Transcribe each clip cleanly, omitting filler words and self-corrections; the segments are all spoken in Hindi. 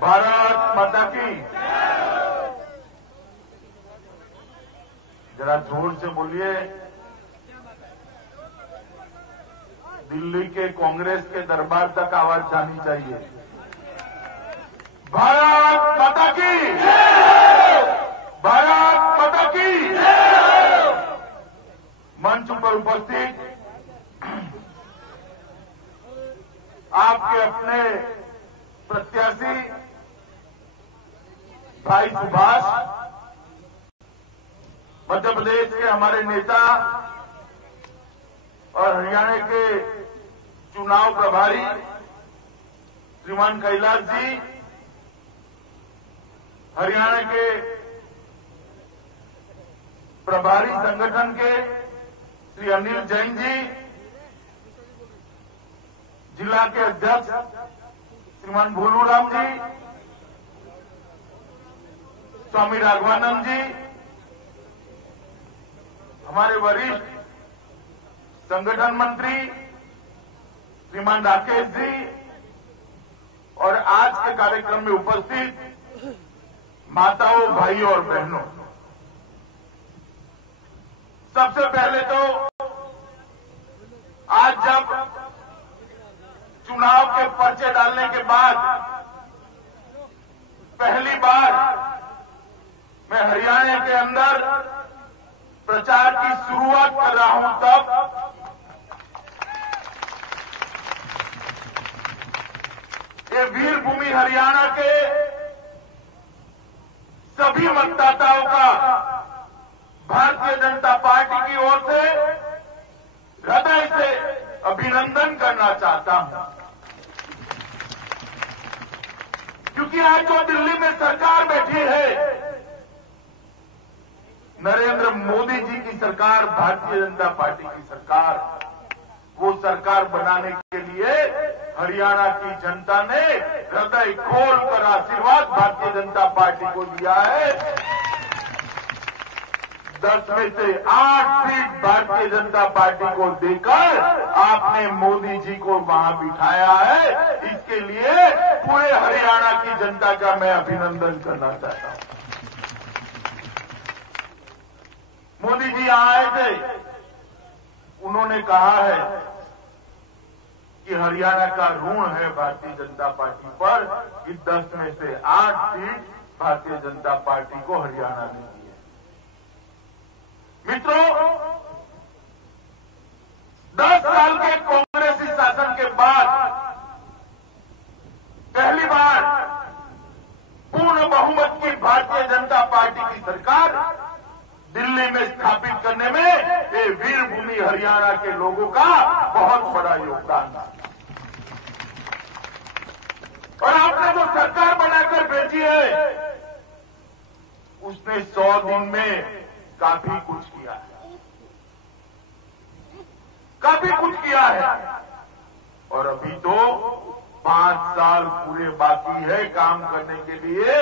भारत माता की। जरा जोर से बोलिए। दिल्ली के कांग्रेस के दरबार तक आवाज जानी चाहिए। भारत माता की। भारत माता की। मंच पर उपस्थित आपके अपने प्रत्याशी भाई सुभाष, मध्य प्रदेश के हमारे नेता और हरियाणा के चुनाव प्रभारी श्रीमान कैलाश जी, हरियाणा के प्रभारी संगठन के श्री अनिल जैन जी, जिला के अध्यक्ष श्रीमान भोलूराम जी, स्वामी राघवानंद जी, हमारे वरिष्ठ संगठन मंत्री श्रीमान राकेश जी और आज के कार्यक्रम में उपस्थित माताओं, भाइयों और बहनों, सबसे पहले तो आज जब चुनाव के पर्चे डालने के बाद पहली बार मैं हरियाणा के अंदर प्रचार की शुरुआत कर रहा हूं, तब ये वीर भूमि हरियाणा के सभी मतदाताओं का भारतीय जनता पार्टी की ओर से हृदय से अभिनंदन करना चाहता हूं, क्योंकि आज जो दिल्ली में सरकार बैठी है, नरेंद्र मोदी जी की सरकार, भारतीय जनता पार्टी की सरकार, वो सरकार बनाने के लिए हरियाणा की जनता ने हृदय खोलकर आशीर्वाद भारतीय जनता पार्टी को दिया है। 10 में से 8 सीट भारतीय जनता पार्टी को देकर आपने मोदी जी को वहां बिठाया है। इसके लिए पूरे हरियाणा की जनता का मैं अभिनंदन करना चाहता हूं। मोदी जी आए थे, उन्होंने कहा है कि हरियाणा का ऋण है भारतीय जनता पार्टी पर कि 10 में से 8 सीट भारतीय जनता पार्टी को हरियाणा ने दी है। मित्रों, 10 साल के कांग्रेसी शासन के बाद पहली बार पूर्ण बहुमत की भारतीय जनता पार्टी की सरकार दिल्ली में स्थापित करने में ये वीर भूमि हरियाणा के लोगों का बहुत बड़ा योगदान है। और आपने जो सरकार बनाकर भेजी है, उसने 100 दिन में काफी कुछ किया है, काफी कुछ किया है। और अभी तो 5 साल पूरे बाकी है काम करने के लिए।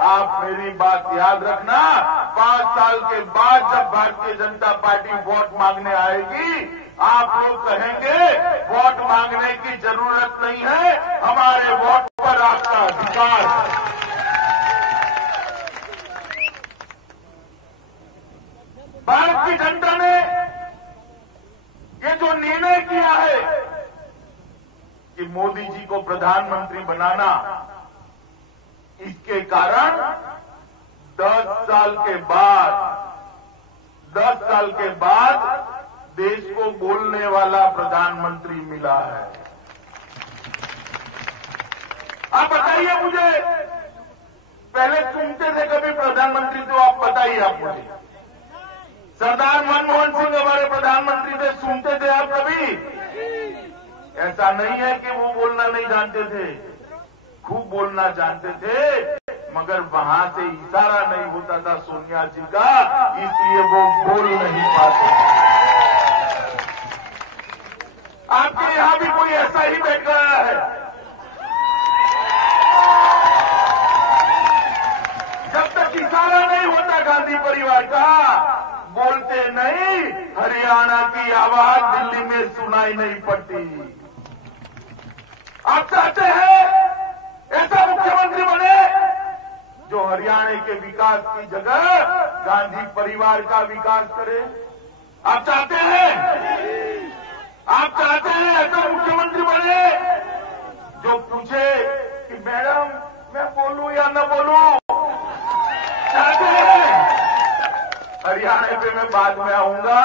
आप मेरी बात याद रखना, 5 साल के बाद जब भारतीय जनता पार्टी वोट मांगने आएगी, आप लोग कहेंगे वोट मांगने की जरूरत नहीं है, हमारे वोट पर आपका अधिकार है। भारत की जनता ने ये जो निर्णय किया है कि मोदी जी को प्रधानमंत्री बनाना, इसके कारण 10 साल के बाद देश को बोलने वाला प्रधानमंत्री मिला है। आप बताइए मुझे, पहले सुनते थे कभी प्रधानमंत्री, तो आप बताइए आप मुझे। सरदार मनमोहन सिंह हमारे प्रधानमंत्री थे, सुनते थे आप कभी? ऐसा नहीं है कि वो बोलना नहीं जानते थे, खूब बोलना जानते थे, मगर वहां से इशारा नहीं होता था सोनिया जी का, इसलिए वो बोल नहीं पाते। आपके यहां भी कोई ऐसा ही बैठ गया है। जब तक इशारा नहीं होता गांधी परिवार का, बोलते नहीं, हरियाणा की आवाज दिल्ली में सुनाई नहीं पड़ती। आप चाहते हैं ऐसा मुख्यमंत्री बने हरियाणा के विकास की जगह गांधी परिवार का विकास करे? आप चाहते हैं? आप चाहते हैं ऐसा मुख्यमंत्री बने जो पूछे कि मैडम मैं बोलूं या न बोलूं? चाहते हैं? हरियाणा पे मैं बाद में आऊंगा,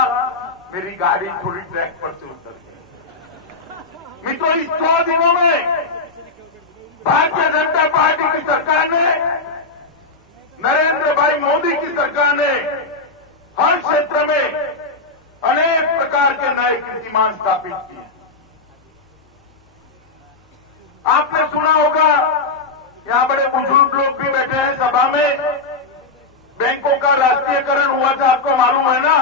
मेरी गाड़ी थोड़ी ट्रैक पर से उतर गई। मित्रों, इस 100 दिनों में भारतीय जनता पार्टी की सरकार ने, नरेंद्र भाई मोदी की सरकार ने हर क्षेत्र में अनेक प्रकार के नए कीर्तिमान स्थापित किए। आपने सुना होगा, यहां बड़े बुजुर्ग लोग भी बैठे हैं सभा में, बैंकों का राष्ट्रीयकरण हुआ था, आपको मालूम है ना?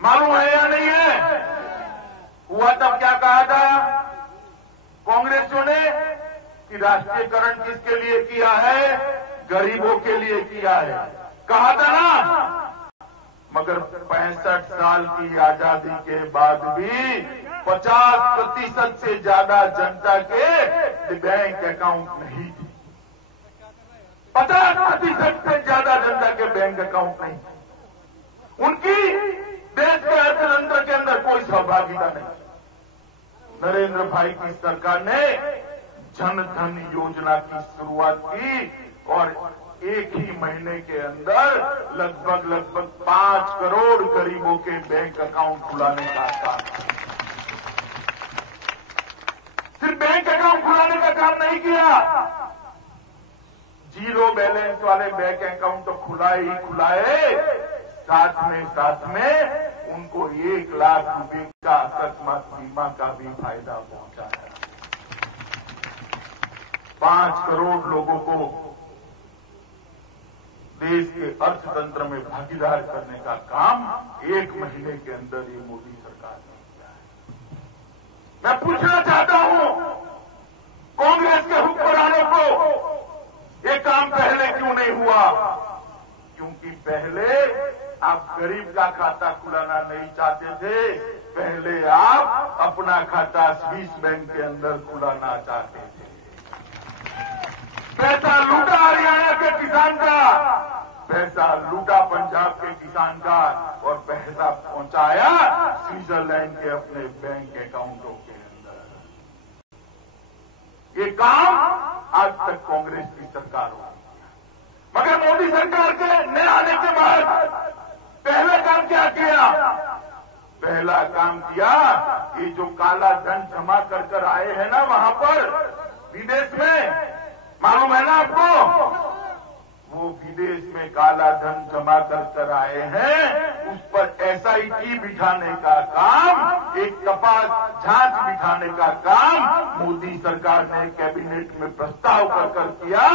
मालूम है या नहीं है? हुआ तब क्या कहा था कांग्रेसियों ने कि राष्ट्रीयकरण किसके लिए किया है? गरीबों के लिए किया है, कहा था ना। मगर 65 साल की आजादी के बाद भी 50% से ज्यादा जनता के बैंक अकाउंट नहीं थे। 50% से ज्यादा जनता के बैंक अकाउंट नहीं, उनकी देश के अर्थतंत्र के अंदर कोई सहभागिता नहीं। नरेंद्र भाई की सरकार ने जन धन योजना की शुरुआत की और एक ही महीने के अंदर लगभग 5 करोड़ गरीबों के बैंक अकाउंट खुलाने का काम। सिर्फ बैंक अकाउंट खुलाने का काम नहीं किया, जीरो बैलेंस वाले बैंक अकाउंट तो खुलाए ही खुलाए, साथ में उनको 1 लाख रुपए का अकस्मात बीमा का भी फायदा पहुंचाया। 5 करोड़ लोगों को देश के अर्थतंत्र में भागीदार करने का काम 1 महीने के अंदर ये मोदी सरकार ने किया है। मैं पूछना चाहता हूं कांग्रेस के हुक्मरानों को, ये काम पहले क्यों नहीं हुआ? क्योंकि पहले आप गरीब का खाता खुलाना नहीं चाहते थे, पहले आप अपना खाता स्विस बैंक के अंदर खुलाना चाहते थे। पैसा लूटा हरियाणा के किसान का, पैसा लूटा पंजाब के किसान का और पैसा पहुंचाया स्विट्जरलैंड के अपने बैंक अकाउंटों के अंदर। ये काम आज तक कांग्रेस की सरकार हो, मगर मोदी सरकार के नए आने के बाद पहला काम क्या किया? पहला काम किया, ये जो काला धन जमा कर आए हैं ना वहां पर विदेश में, मालूम है ना आपको? वो विदेश में काला धन जमा कर आए हैं, उस पर एसआईटी बिठाने का काम, एक तपास जांच बिठाने का काम मोदी सरकार ने कैबिनेट में प्रस्ताव कर किया।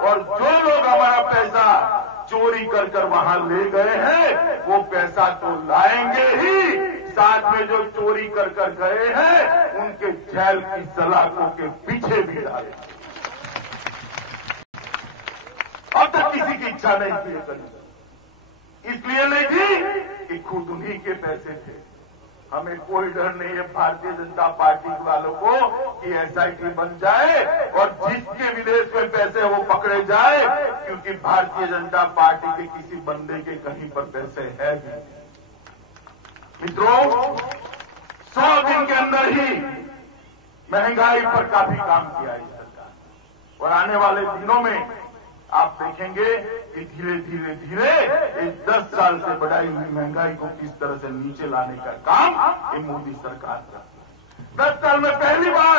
और जो लोग हमारा पैसा चोरी कर वहां ले गए हैं, वो पैसा तो लाएंगे ही, साथ में जो चोरी कर गए हैं उनके जेल की सलाखों के पीछे भी डालेंगे। अब तक किसी की इच्छा नहीं थी करनी, इसलिए नहीं थी कि खुद उन्हीं के पैसे थे। हमें कोई डर नहीं है भारतीय जनता पार्टी वालों को कि एसआईटी बन जाए और जिसके विदेश में पैसे वो पकड़े जाए, क्योंकि भारतीय जनता पार्टी के किसी बंदे के कहीं पर पैसे है भी। मित्रों, 100 दिन के अंदर ही महंगाई पर काफी काम किया इस सरकार, और आने वाले दिनों में आप देखेंगे कि धीरे धीरे इस 10 साल से बढ़ाई हुई महंगाई को किस तरह से नीचे लाने का काम ये मोदी सरकार करती है। 10 साल में पहली बार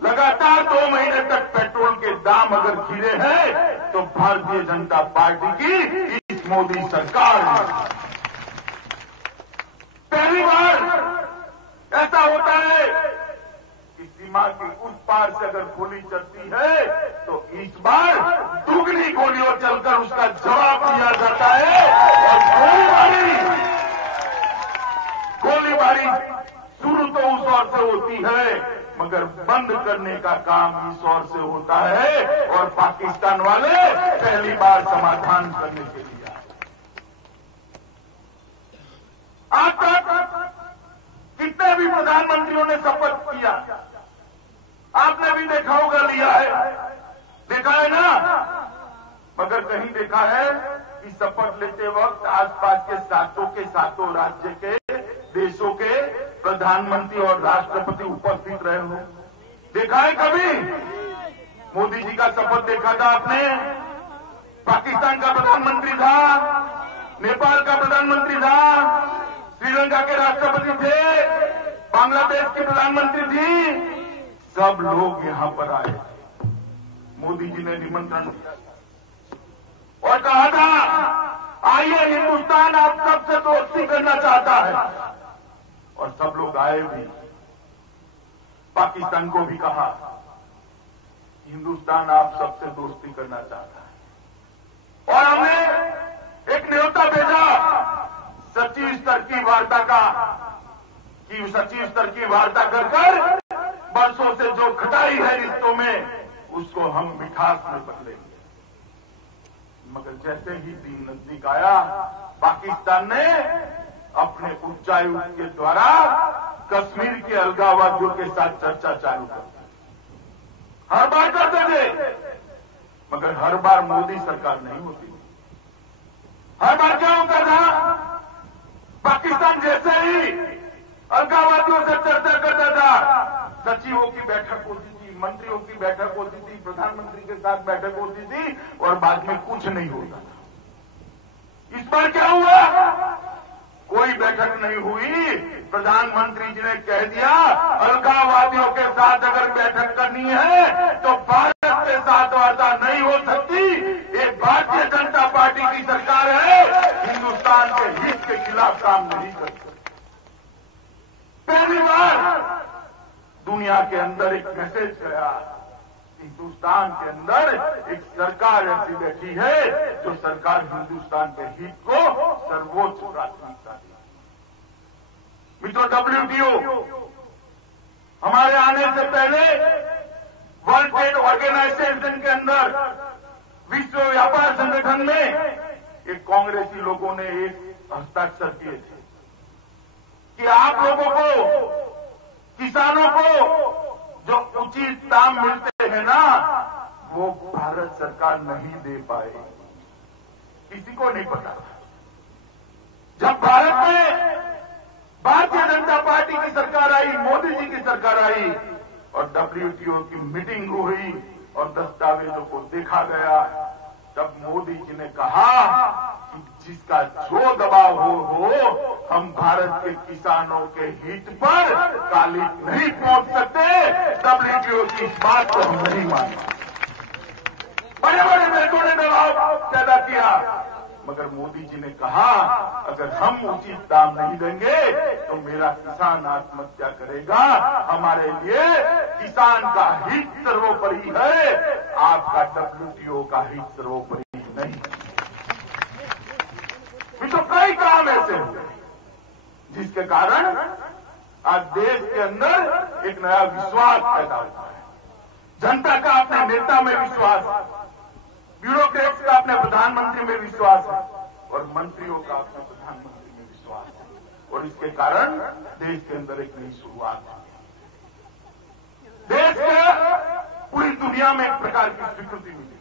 लगातार 2 महीने तक पेट्रोल के दाम अगर गिरे हैं तो भारतीय जनता पार्टी की इस मोदी सरकार ने पहली बार ऐसा होता है कि सीमा की उस पार से अगर गोली चलती है तो इस बार दुगनी गोलियों चलकर उसका जवाब दिया जाता है। और गोलीबारी शुरू तो उस ओर से होती है, मगर बंद करने का काम इस ओर से होता है, और पाकिस्तान वाले पहली बार समाधान करने के लिए आए। आज तक कितने भी प्रधानमंत्रियों ने शपथ किया, आपने भी देखा होगा, लिया है, देखा है ना? मगर कहीं देखा है कि शपथ लेते वक्त आसपास के सातों राज्य के देशों के प्रधानमंत्री और राष्ट्रपति उपस्थित रहे हो? देखा है कभी? मोदी जी का शपथ देखा था आपने? पाकिस्तान का प्रधानमंत्री था, नेपाल का प्रधानमंत्री था, श्रीलंका के राष्ट्रपति थे, बांग्लादेश की प्रधानमंत्री थी, सब लोग यहां पर आए। मोदी जी ने निमंत्रण दिया और कहा था आइए, हिंदुस्तान आप सबसे दोस्ती करना चाहता है, और सब लोग आए भी। पाकिस्तान को भी कहा हिंदुस्तान आप सबसे दोस्ती करना चाहता है, और हमने एक न्योता भेजा सचिव स्तर की वार्ता का, कि सचिव स्तर की वार्ता कर बरसों से जो खटाई है रिश्तों में, उसको हम मिठास में बदलेंगे। मगर जैसे ही दिन नजदीक आया, पाकिस्तान ने अपने उच्चायुक्त के द्वारा कश्मीर के अलगाववादियों के साथ चर्चा चालू कर दी। हर बार करते थे, मगर हर बार मोदी सरकार नहीं होती। हर बार क्या होता था? पाकिस्तान जैसे ही अलगाववादियों से चर्चा करता था, सचिवों की बैठक होती थी, मंत्रियों की बैठक होती थी, प्रधानमंत्री के साथ बैठक होती थी, और बाद में कुछ नहीं होता था। इस बार क्या हुआ? कोई बैठक नहीं हुई। प्रधानमंत्री जी ने कह दिया अलगाववादियों के साथ अगर बैठक करनी है तो भारत के साथ वार्ता नहीं हो सकती। ये भारतीय जनता पार्टी की सरकार है, हिंदुस्तान के हित के खिलाफ काम नहीं कर सकती। पहली बार दुनिया के अंदर एक मैसेज गया, हिंदुस्तान के अंदर एक सरकार ऐसी बैठी है जो सरकार हिंदुस्तान के हित को सर्वोच्च प्राथमिकता दी। मित्रों, WTO हमारे आने से पहले वर्ल्ड ट्रेड ऑर्गेनाइजेशन के अंदर, विश्व व्यापार संगठन में, एक कांग्रेसी लोगों ने एक हस्ताक्षर किए थे कि आप लोगों को, किसानों को जो उचित दाम मिलते हैं ना, वो भारत सरकार नहीं दे पाए। किसी को नहीं पता। जब भारत में भारतीय जनता पार्टी की सरकार आई, मोदी जी की सरकार आई, और WTO की मीटिंग हुई और दस्तावेजों को देखा गया, तब मोदी जी ने कहा कि जिसका जो दबाव हो हम भारत के किसानों के हित पर कालिक नहीं पहुंच सकते। WTO की इस बात को हम नहीं मानते। बड़े बड़े देशों ने दबाव पैदा किया, मगर मोदी जी ने कहा अगर हम उचित दाम नहीं देंगे तो मेरा किसान आत्महत्या करेगा। हमारे लिए किसान का हित सर्वोपरि है, आपका WTO का हित सर्वोपरि नहीं। तो कई काम ऐसे हुए जिसके कारण आज देश के अंदर एक नया विश्वास पैदा हुआ है। जनता का अपने नेता में विश्वास है, ब्यूरोक्रेट्स का अपने प्रधानमंत्री में विश्वास है, और मंत्रियों का अपने प्रधानमंत्री में विश्वास है। और इसके कारण देश के अंदर एक नई शुरुआत है। देश के पूरी दुनिया में एक प्रकार की स्वीकृति मिली।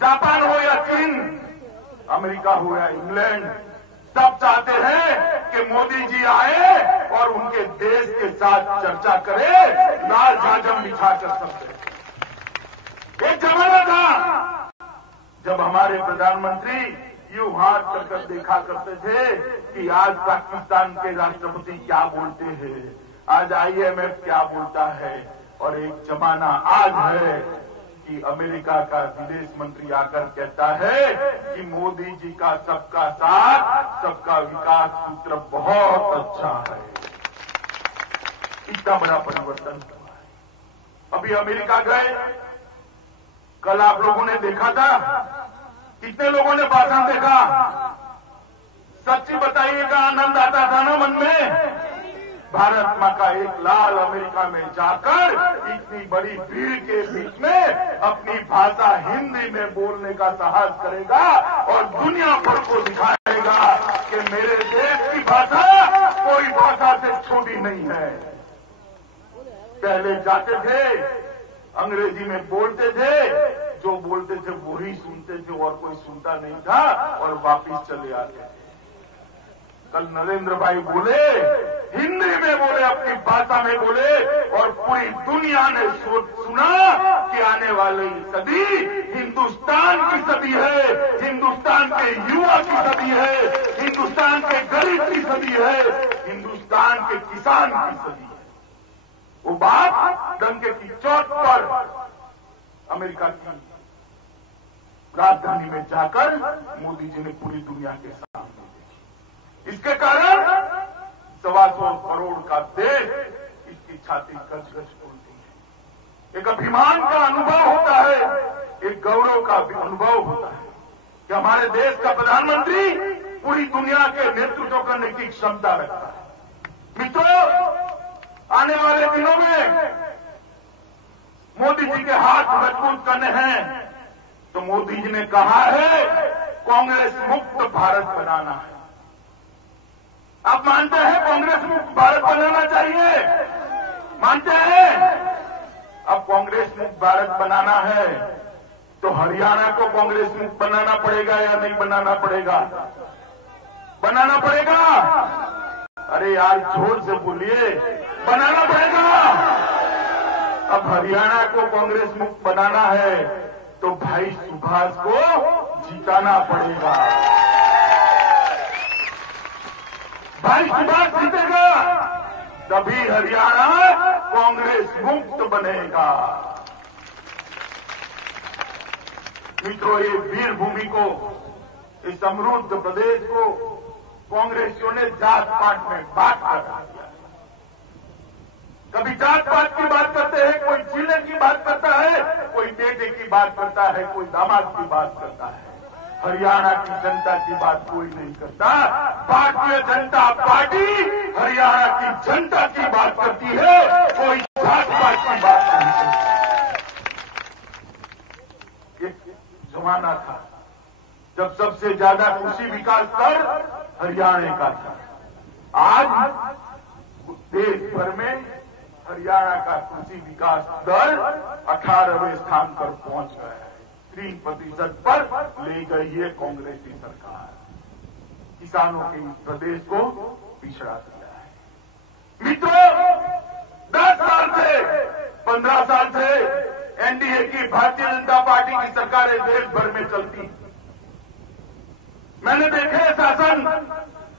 जापान हो या चीन, अमेरिका हो या इंग्लैंड, सब चाहते हैं कि मोदी जी आए और उनके देश के साथ चर्चा करे, लाल झाजम बिछा कर सकते। एक जमाना था जब हमारे प्रधानमंत्री यूं हाथ कर देखा करते थे कि आज पाकिस्तान के राष्ट्रपति क्या बोलते हैं, आज IMF क्या बोलता है, और एक जमाना आज है कि अमेरिका का विदेश मंत्री आकर कहता है कि मोदी जी का सबका साथ सबका विकास सूत्र बहुत अच्छा है। इतना बड़ा परिवर्तन हुआ है। अभी अमेरिका गए, कल आप लोगों ने देखा था, कितने लोगों ने भाषण देखा? सच्ची बताइएगा, आनंद आता था ना मन में? भारत मां का एक लाल अमेरिका में जाकर इतनी बड़ी भीड़ के बीच में अपनी भाषा हिंदी में बोलने का साहस करेगा और दुनिया भर को दिखाएगा कि मेरे देश की भाषा कोई भाषा से छोटी नहीं है। पहले जाते थे, अंग्रेजी में बोलते थे, जो बोलते थे वही सुनते थे और कोई सुनता नहीं था और वापिस चले आते थे। कल नरेंद्र भाई बोले, हिंदी में बोले, अपनी भाषा में बोले और पूरी दुनिया ने सुना कि आने वाली सदी हिंदुस्तान की सदी है, हिंदुस्तान के युवा की सदी है, हिंदुस्तान के गरीब की सदी है, हिंदुस्तान के किसान की सदी है। वो बात डंके की चोट पर अमेरिका की राजधानी में जाकर मोदी जी ने पूरी दुनिया के सामने देखी। इसके कारण 125 करोड़ का देश इसकी छाती गज-गज फूलती है। एक अभिमान का अनुभव होता है, एक गौरव का भी अनुभव होता है कि हमारे देश का प्रधानमंत्री पूरी दुनिया के नेतृत्व करने की क्षमता रखता है। मित्रों, आने वाले दिनों में मोदी जी के हाथ मजबूत करने हैं तो मोदी जी ने कहा है कांग्रेस मुक्त भारत बनाना है। आप मानते हैं कांग्रेस मुक्त भारत बनाना चाहिए? मानते हैं? अब कांग्रेस मुक्त भारत बनाना है तो हरियाणा को कांग्रेस मुक्त बनाना पड़ेगा या नहीं बनाना पड़ेगा? बनाना पड़ेगा। अरे यार जोर से बोलिए, बनाना पड़ेगा। अब हरियाणा को कांग्रेस मुक्त बनाना है तो भाई सुभाष को जिताना पड़ेगा। भाई सुभाष जीतेगा तभी हरियाणा कांग्रेस मुक्त बनेगा। मित्रों, ये वीर भूमि को, इस समृद्ध प्रदेश को कांग्रेसियों ने जात पात में बांट कर दिया। कभी जात पात की बात करते हैं, कोई जिले की बात करता है, कोई बेटे की बात करता है, कोई दामाद की बात करता है। हरियाणा की जनता की बात कोई नहीं करता। भारतीय जनता पार्टी हरियाणा की जनता की बात करती है, कोई जात पात की बात नहीं करता। एक जमाना था जब सबसे ज्यादा कृषि विकास दर हरियाणा का था। आज देश भर में हरियाणा का कृषि विकास दर 18वें स्थान पर पहुंच गया है। 3% पर ले गई है कांग्रेसी सरकार। किसानों के इस प्रदेश को पिछड़ा दिया है। मित्रों, 10 साल से 15 साल से एनडीए की भारतीय जनता पार्टी की सरकारें देश भर में चलती। मैंने देखे शासन,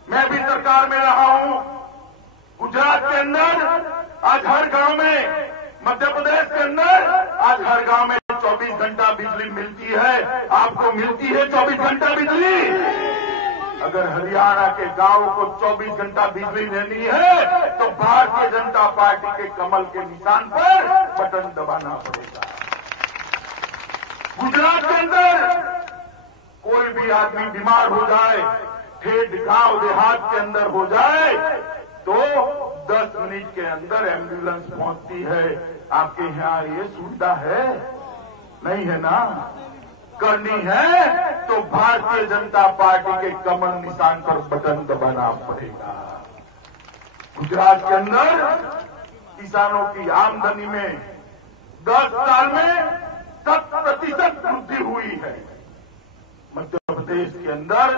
मैं भी सरकार में रहा हूं। गुजरात के अंदर आज हर गांव में, मध्य प्रदेश के अंदर आज हर गांव में 24 घंटा बिजली मिलती है। आपको मिलती है 24 घंटा बिजली? अगर हरियाणा के गांव को 24 घंटा बिजली लेनी है तो भारतीय जनता पार्टी के कमल के निशान पर बटन दबाना पड़ेगा। गुजरात के अंदर कोई भी आदमी बीमार हो जाए, ठेठ गांव देहात के अंदर हो जाए तो 10 मिनट के अंदर एम्बुलेंस पहुंचती है। आपके यहां ये सुविधा है? नहीं है ना? करनी है तो भारतीय जनता पार्टी के कमल निशान पर बटन दबाना पड़ेगा। गुजरात के अंदर किसानों की आमदनी में 10 साल में 7% वृद्धि हुई है। मध्य प्रदेश के अंदर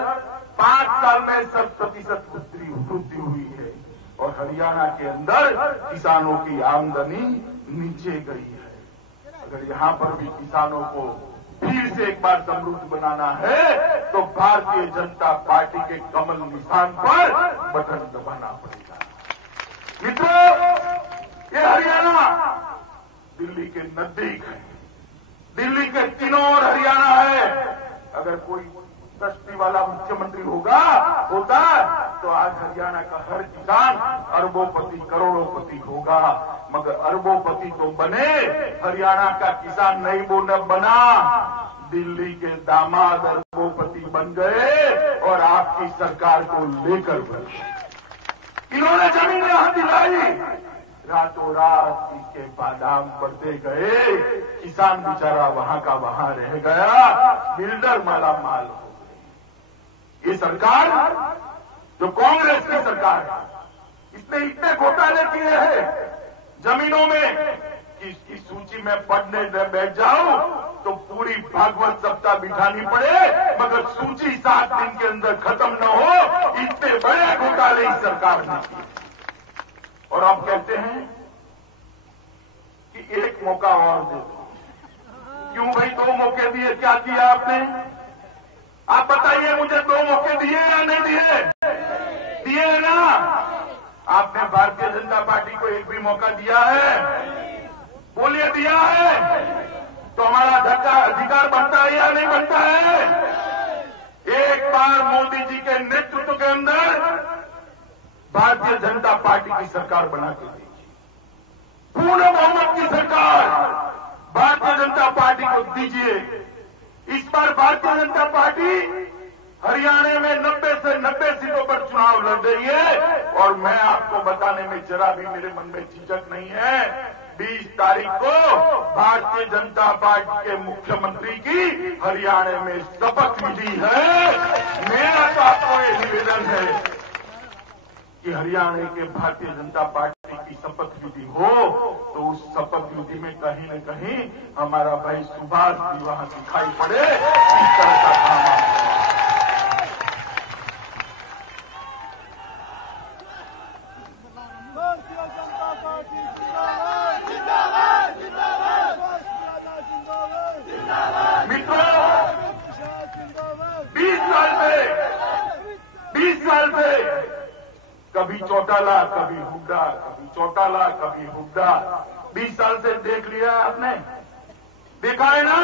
5 साल में 7% वृद्धि हुई है और हरियाणा के अंदर किसानों की आमदनी नीचे गई है। अगर यहां पर भी किसानों को फिर से एक बार समृद्ध बनाना है तो भारतीय जनता पार्टी के कमल निशान पर बटन दबाना पड़ेगा। मित्रों, ये हरियाणा दिल्ली के नजदीक है, दिल्ली के किन्नौर हरियाणा है। अगर कोई दृष्टि वाला मुख्यमंत्री होता तो आज हरियाणा का हर किसान अरबोपति करोड़ोंपति होगा। मगर अरबोपति तो बने, हरियाणा का किसान नहीं बना। दिल्ली के दामाद अरबोपति बन गए और आपकी सरकार को लेकर बने। इन्होंने जमीन यहां दिलाई, रातों रात इसके बादाम बढ़ते गए, किसान बेचारा वहां का वहां रह गया, बिल्डर माला माल हो गए। ये सरकार जो कांग्रेस की सरकार है, इसने इतने घोटाले किए हैं जमीनों में कि इसकी सूची में पढ़ने बैठ जाऊं तो पूरी भागवत सप्ताह बिठानी पड़े मगर सूची 7 दिन के अंदर खत्म न हो, इतने बड़े घोटाले इस सरकार ने किए। और आप कहते हैं कि एक मौका और दे दो। क्यों भाई 2 मौके दिए? क्या किया आपने? आप बताइए मुझे, 2 मौके दिए या नहीं दिए? दिए है ना? आपने भारतीय जनता पार्टी को एक भी मौका दिया है? बोलिए, दिया है? तो हमारा अधिकार बनता है या नहीं बनता है? एक बार मोदी जी के नेतृत्व के अंदर भारतीय जनता पार्टी की सरकार बना के दीजिए, पूर्ण बहुमत की सरकार भारतीय जनता पार्टी को दीजिए। इस बार भारतीय जनता पार्टी हरियाणा में 90 से 90 सीटों पर चुनाव लड़ रही है और मैं आपको बताने में जरा भी मेरे मन में झिझक नहीं है। 20 तारीख को भारतीय जनता पार्टी के मुख्यमंत्री की हरियाणा में शपथ विधि है। मेरा तो आपको ये निवेदन है कि हरियाणा के भारतीय जनता पार्टी की शपथ विधि हो तो उस शपथ विधि में कहीं न कहीं हमारा भाई सुभाष भी वहां दिखाई पड़े। इस तरह का काम मित्रों, 20 साल से कभी चौटाला कभी हुड्डा, कभी चौटाला कभी हुड्डा। 20 साल से देख लिया आपने, देखा है ना?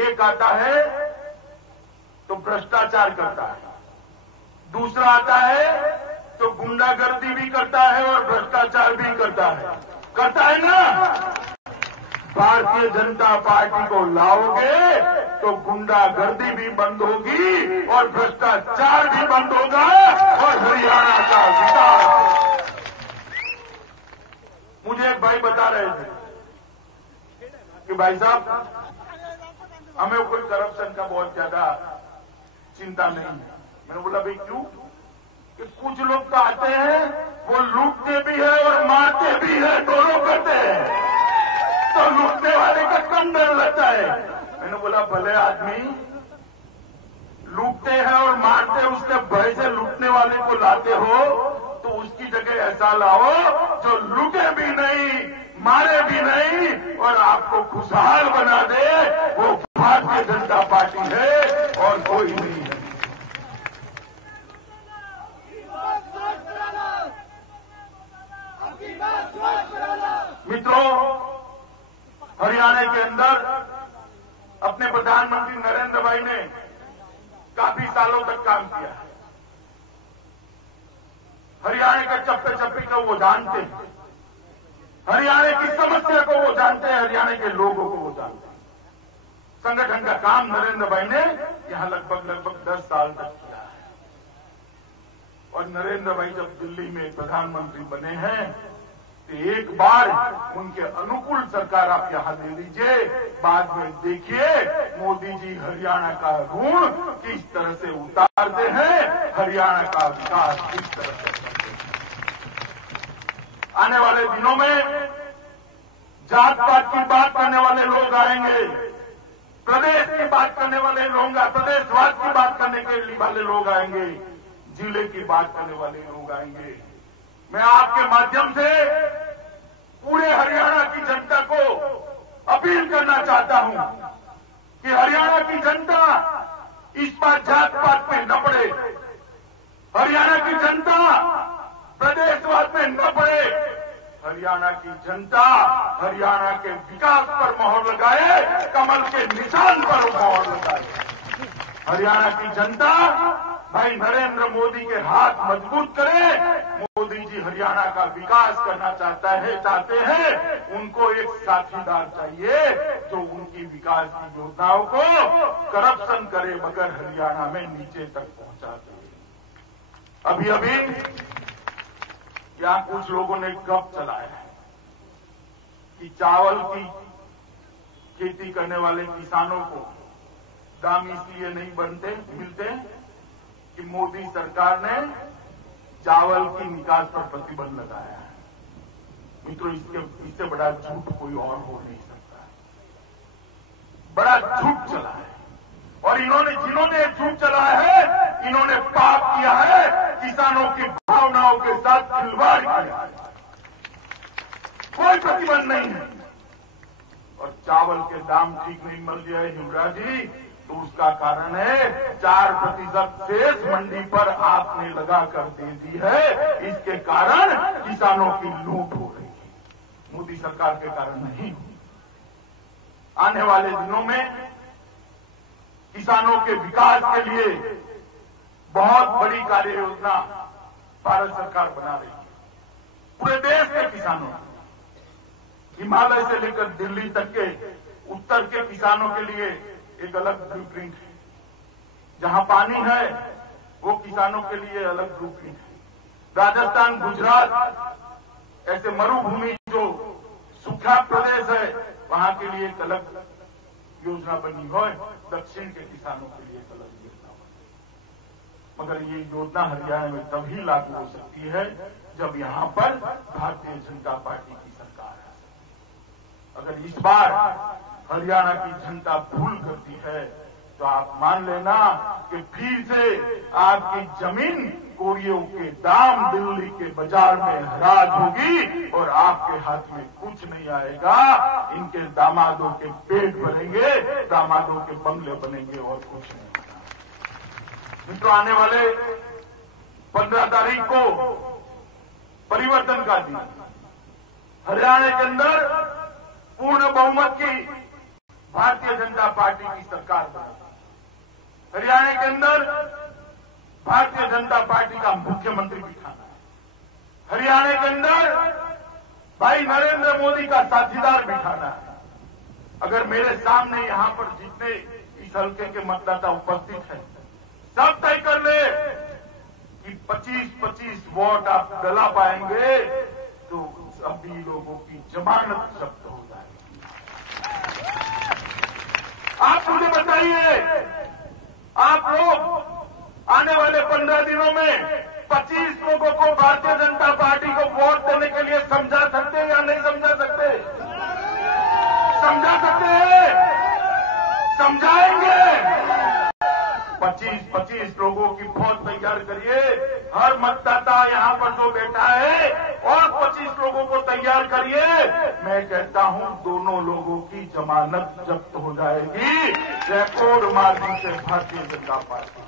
एक आता है तो भ्रष्टाचार करता है, दूसरा आता है तो गुंडागर्दी भी करता है और भ्रष्टाचार भी करता है ना? भारतीय जनता पार्टी को लाओगे तो गुंडागर्दी भी बंद होगी और भ्रष्टाचार भी बंद होगा और हरियाणा का विकास। मुझे एक भाई बता रहे थे कि भाई साहब हमें कोई करप्शन का बहुत ज्यादा चिंता नहीं है। मैंने बोला भाई क्यों? कि कुछ लोग तो आते हैं वो लूटते भी है और मारते भी है, दोनों करते हैं, तो लूटने वाले का कम डर लगता है। मैंने बोला भले आदमी लूटते हैं और मारते, उसके भय से लूटने वाले को लाते हो तो उसकी जगह ऐसा लाओ जो लूटे भी नहीं, मारे भी नहीं और आपको खुशहाल बना दे। वो भारतीय जनता पार्टी है और कोई नहीं है। मित्रों, हरियाणा के अंदर अपने प्रधानमंत्री नरेंद्र भाई ने काफी सालों तक काम किया है। हरियाणा के चप्पे चप्पे को वो जानते हैं, हरियाणा की समस्या को वो जानते हैं, हरियाणा के लोगों को वो जानते हैं। संगठन का काम नरेंद्र भाई ने यहां लगभग 10 साल तक किया है। और नरेंद्र भाई जब दिल्ली में प्रधानमंत्री बने हैं तो एक बार उनके अनुकूल सरकार आप यहां दे दीजिए, बाद में देखिए मोदी जी हरियाणा का ऋण किस तरह से उतारते हैं, हरियाणा का विकास किस तरह से करते हैं। आने वाले दिनों में जात पात की बात करने वाले लोग आएंगे, प्रदेश की बात करने वाले लोग, प्रदेशवाद की बात करने के वाले लोग आएंगे, जिले की बात करने वाले लोग आएंगे। मैं आपके माध्यम से पूरे हरियाणा की जनता को अपील करना चाहता हूं कि हरियाणा की जनता इस बार जात पात में न पड़े, हरियाणा की जनता प्रदेशवाद में न पड़े, हरियाणा की जनता हरियाणा के विकास पर मोहर लगाए, कमल के निशान पर मोहर लगाए। हरियाणा की जनता भाई नरेंद्र मोदी के हाथ मजबूत करे। मोदी जी हरियाणा का विकास करना चाहते हैं, उनको एक साथीदार चाहिए जो उनकी विकास की योजनाओं को करप्शन करे मगर हरियाणा में नीचे तक पहुंचा दे। अभी क्या कुछ लोगों ने गप चलाया है कि चावल की खेती करने वाले किसानों को दाम इसलिए नहीं मिलते कि मोदी सरकार ने चावल की निकास पर प्रतिबंध लगाया है। मित्रों, इससे बड़ा झूठ कोई और हो नहीं सकता। बड़ा झूठ चला है। और जिन्होंने झूठ चलाया है, इन्होंने पाप किया है, किसानों की भावनाओं के साथ खिलवाड़ किया है। कोई प्रतिबंध नहीं है। और चावल के दाम ठीक नहीं मिल रहे हैं युवराज जी, तो उसका कारण है 4% शेष मंडी पर आपने लगाकर दे दी है। इसके कारण किसानों की लूट हो रही है, मोदी सरकार के कारण नहीं। आने वाले दिनों में किसानों के विकास के लिए बहुत बड़ी कार्य योजना भारत सरकार बना रही है। पूरे देश के किसानों, हिमालय से लेकर दिल्ली तक के उत्तर के किसानों के लिए एक अलग ब्लूप्रिंट है। जहां पानी है वो किसानों के लिए अलग ब्लूप्रिंट है। राजस्थान, गुजरात ऐसे मरुभूमि जो सूखा प्रदेश है, वहां के लिए एक अलग योजना बनी हो। दक्षिण के किसानों के लिए एक अलग योजना बनी। मगर ये योजना हरियाणा में तभी लागू हो सकती है जब यहां पर भारतीय जनता पार्टी की सरकार है। अगर इस बार हरियाणा की जनता भूल करती है तो आप मान लेना कि फिर से आपकी जमीन कोरियों के दाम दिल्ली के बाजार में हराज होगी और आपके हाथ में कुछ नहीं आएगा। इनके दामादों के पेट भरेंगे, दामादों के बंगले बनेंगे और कुछ नहीं होगा। मित्रों, आने वाले 15 तारीख को परिवर्तन का दिन, हरियाणा के अंदर पूर्ण बहुमत की भारतीय जनता पार्टी की सरकार बनी। हरियाणा के अंदर भारतीय जनता पार्टी का मुख्यमंत्री बिठाना है। हरियाणा के अंदर भाई नरेंद्र मोदी का साझीदार बिठाना है। अगर मेरे सामने यहां पर जितने इस हल्के के मतदाता उपस्थित हैं, सब तय कर ले कि 25-25 वोट आप दिला पाएंगे तो सभी लोगों की जमानत जब्त हो जाएगी। आप मुझे बताइए, आप लोग आने वाले 15 दिनों में 25 लोगों को भारतीय जनता पार्टी को वोट देने के लिए समझा सकते हैं या नहीं समझा सकते? समझा सकते हैं? समझाएंगे। 25 लोगों की फौज तैयार करिए। हर मतदाता यहां पर जो बैठा है और 25 लोगों को तैयार करिए। मैं कहता हूं दोनों लोगों की जमानत जब्त हो जाएगी रिकॉर्ड मार्जिन से भारतीय जनता पार्टी।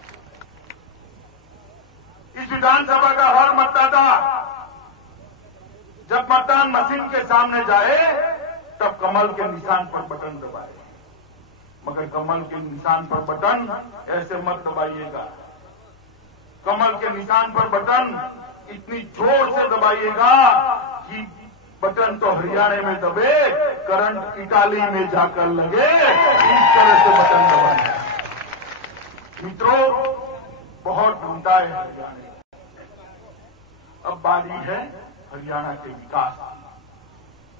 इस विधानसभा का हर मतदाता जब मतदान मशीन के सामने जाए तब कमल के निशान पर बटन दबाए। मगर कमल के निशान पर बटन ऐसे मत दबाइएगा। कमल के निशान पर बटन इतनी जोर से दबाइएगा कि बटन तो हरियाणा में दबे, करंट इटाली में जाकर लगे। इस तरह से बटन दबाए। मित्रों, बहुत ढूंढता है हरियाणा। अब बारी है हरियाणा के विकास की।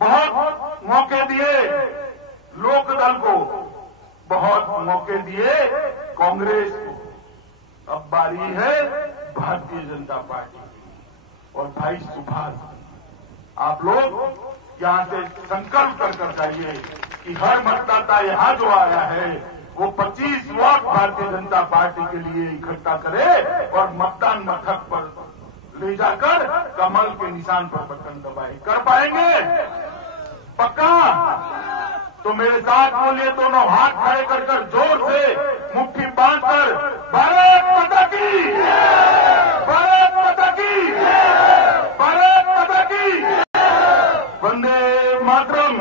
बहुत मौके दिए लोकदल को, बहुत मौके दिए कांग्रेस को। अब बारी है भारतीय जनता पार्टी की। और भाई सुभाष, आप लोग यहां से संकल्प कर जाइए कि हर मतदाता यहां जो आया है वो 25 वोट भारतीय जनता पार्टी के लिए इकट्ठा करे और मतदान मथक पर ले जाकर कमल के निशान पर बटन दबाए। कर पाएंगे? पक्का? तो मेरे साथ बोलिए, दोनों हाथ खड़े कर जोर से मुट्ठी बांधकर भारत माता की, भारत माता की, भारत माता की, वंदे मातरम।